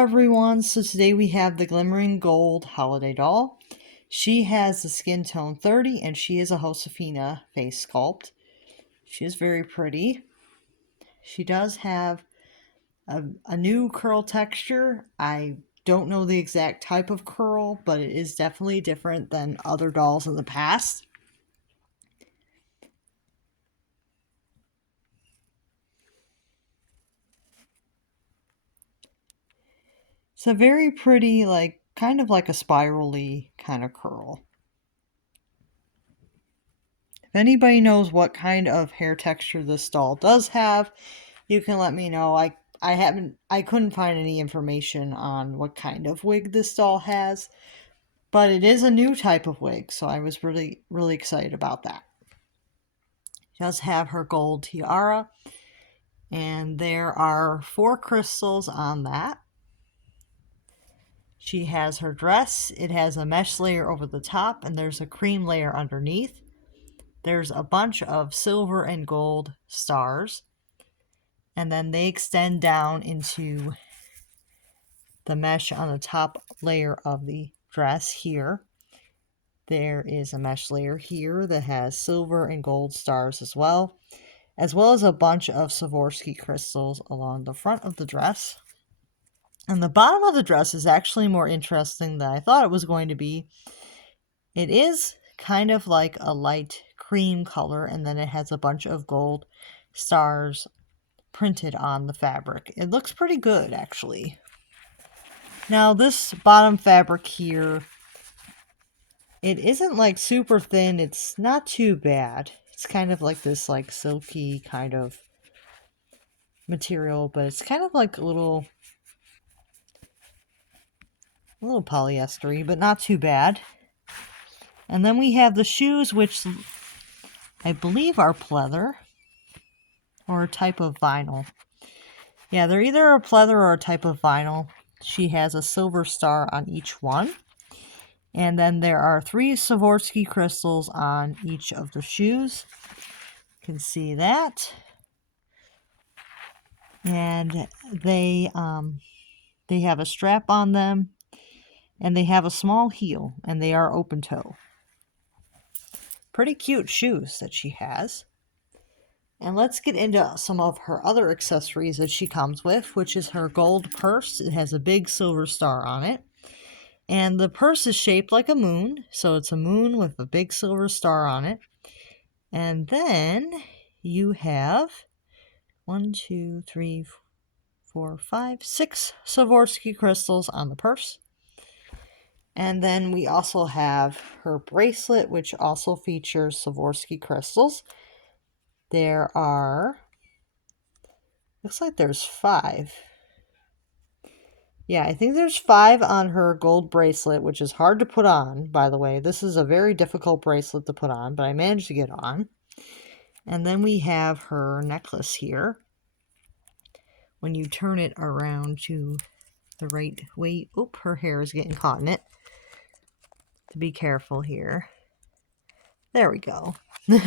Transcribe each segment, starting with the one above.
Hello everyone, so today we have the Glimmering Gold Holiday Doll. She has the skin tone 30 and she is a Josefina face sculpt. She is very pretty. She does have a new curl texture. I don't know the exact type of curl, but it is definitely different than other dolls in the past. It's a very pretty, kind of like a spirally kind of curl. If anybody knows what kind of hair texture this doll does have, you can let me know. I couldn't find any information on what kind of wig this doll has, but it is a new type of wig, so I was really excited about that. She does have her gold tiara, and there are 4 crystals on that. She has her dress. It has a mesh layer over the top, and there's a cream layer underneath. There's a bunch of silver and gold stars, and then they extend down into the mesh on the top layer of the dress here. There is a mesh layer here that has silver and gold stars as well as a bunch of Swarovski crystals along the front of the dress. And the bottom of the dress is actually more interesting than I thought it was going to be. It is kind of like a light cream color, and then it has a bunch of gold stars printed on the fabric. It looks pretty good, actually. Now, this bottom fabric here, it isn't like super thin. It's not too bad. It's kind of like this like silky kind of material, but it's kind of like a little polyestery, but not too bad. And then we have the shoes, which I believe are pleather or a type of vinyl. Yeah, they're either a pleather or a type of vinyl. She has a silver star on each one. And then there are 3 Swarovski crystals on each of the shoes. You can see that. And they have a strap on them, and they have a small heel, and they are open toe. Pretty cute shoes that she has. And let's get into some of her other accessories that she comes with, which is her gold purse. It has a big silver star on it. And the purse is shaped like a moon, so it's a moon with a big silver star on it. And then you have 1, 2, 3, 4, 5, 6 Swarovski crystals on the purse. And then we also have her bracelet, which also features Swarovski crystals. There are, looks like there's 5. Yeah, I think there's 5 on her gold bracelet, which is hard to put on, by the way. This is a very difficult bracelet to put on, but I managed to get on. And then we have her necklace here. When you turn it around to the right way, oop, her hair is getting caught in it. To be careful here. There we go.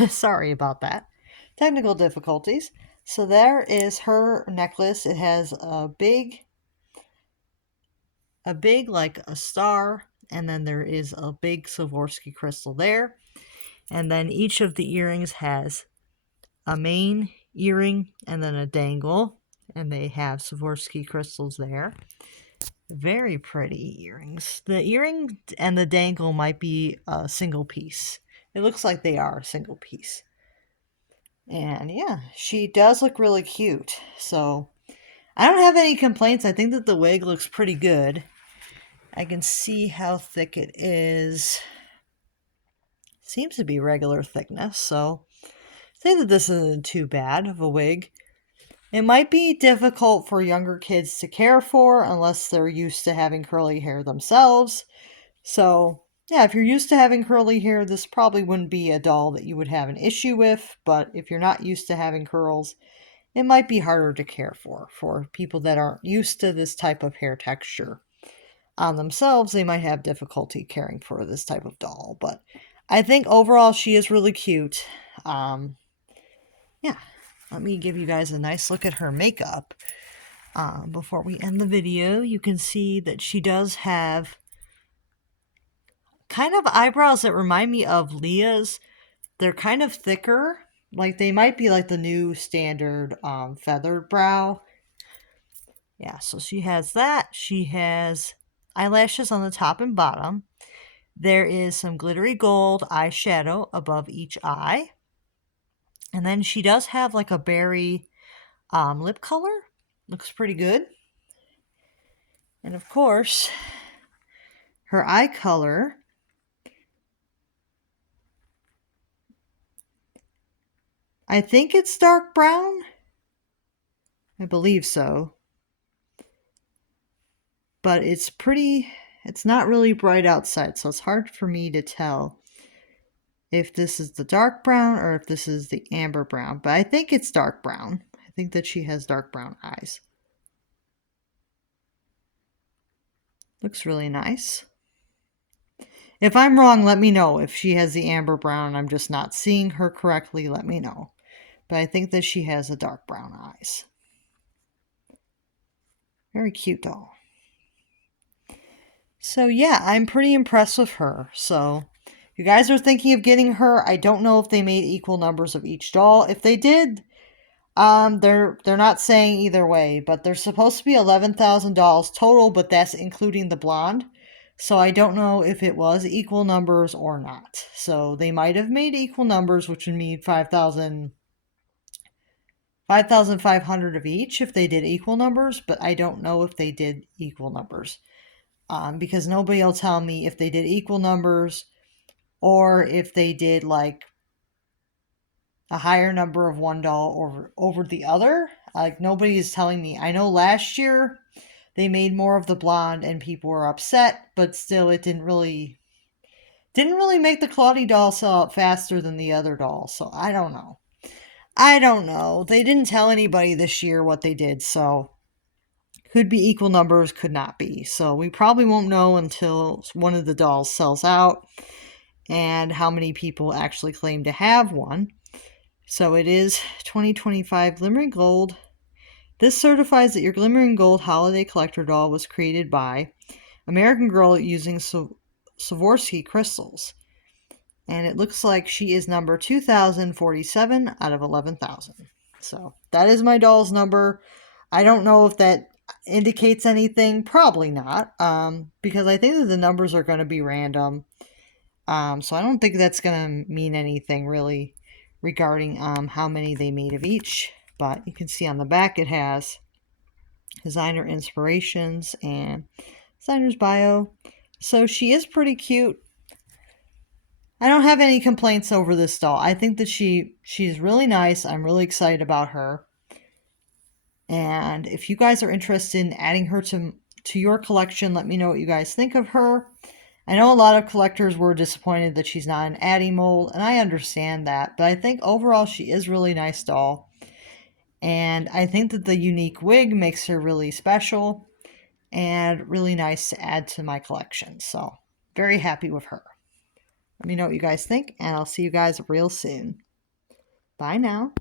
Sorry about that. Technical difficulties. So there is her necklace. It has a big like a star, and then there is a big Swarovski crystal there. And then each of the earrings has a main earring and then a dangle, and they have Swarovski crystals there. Very pretty earrings. The earring and the dangle might be a single piece. It looks like they are a single piece. And yeah, she does look really cute. So I don't have any complaints. I think that the wig looks pretty good. I can see how thick it is. Seems to be regular thickness, so I think that this isn't too bad of a wig. It might be difficult for younger kids to care for unless they're used to having curly hair themselves. So, yeah, if you're used to having curly hair, this probably wouldn't be a doll that you would have an issue with. But if you're not used to having curls, it might be harder to care for people that aren't used to this type of hair texture. On themselves, they might have difficulty caring for this type of doll. But I think overall she is really cute. Yeah, let me give you guys a nice look at her makeup. Before we end the video, you can see that she does have kind of eyebrows that remind me of Leah's. They're kind of thicker. Like they might be like the new standard feathered brow. Yeah, so she has that. She has eyelashes on the top and bottom. There is some glittery gold eyeshadow above each eye. And then she does have like a berry lip color. Looks pretty good. And of course, her eye color, I think it's dark brown. I believe so. But it's not really bright outside, so it's hard for me to tell if this is the dark brown or if this is the amber brown. But I think it's dark brown. I think that she has dark brown eyes. Looks really nice. If I'm wrong, let me know. If she has the amber brown and I'm just not seeing her correctly, let me know. But I think that she has a dark brown eyes. Very cute doll. So yeah, I'm pretty impressed with her. So if you guys are thinking of getting her, I don't know if they made equal numbers of each doll. If they did, they're not saying either way, but there's supposed to be 11,000 dolls total, but that's including the blonde. So I don't know if it was equal numbers or not. So they might have made equal numbers, which would mean 5,500 of each if they did equal numbers, but I don't know if they did equal numbers. Because nobody will tell me if they did equal numbers or if they did like a higher number of one doll over the other. Like nobody is telling me. I know last year they made more of the blonde and people were upset, but still it didn't really make the Claudie doll sell out faster than the other dolls. So I don't know. They didn't tell anybody this year what they did, so could be equal numbers, could not be. So we probably won't know until one of the dolls sells out and how many people actually claim to have one. So it is 2025 Glimmering Gold. This certifies that your Glimmering Gold holiday collector doll was created by American Girl using Swarovski crystals. And it looks like she is number 2047 out of 11,000. So that is my doll's number. I don't know if that indicates anything. Probably not, because I think that the numbers are going to be random. So I don't think that's going to mean anything really regarding how many they made of each. But you can see on the back it has designer inspirations and designer's bio. So she is pretty cute. I don't have any complaints over this doll. I think that she's really nice. I'm really excited about her. And if you guys are interested in adding her to your collection, let me know what you guys think of her. I know a lot of collectors were disappointed that she's not an Addie mold, and I understand that. But I think overall she is a really nice doll. And I think that the unique wig makes her really special and really nice to add to my collection. So very happy with her. Let me know what you guys think, and I'll see you guys real soon. Bye now.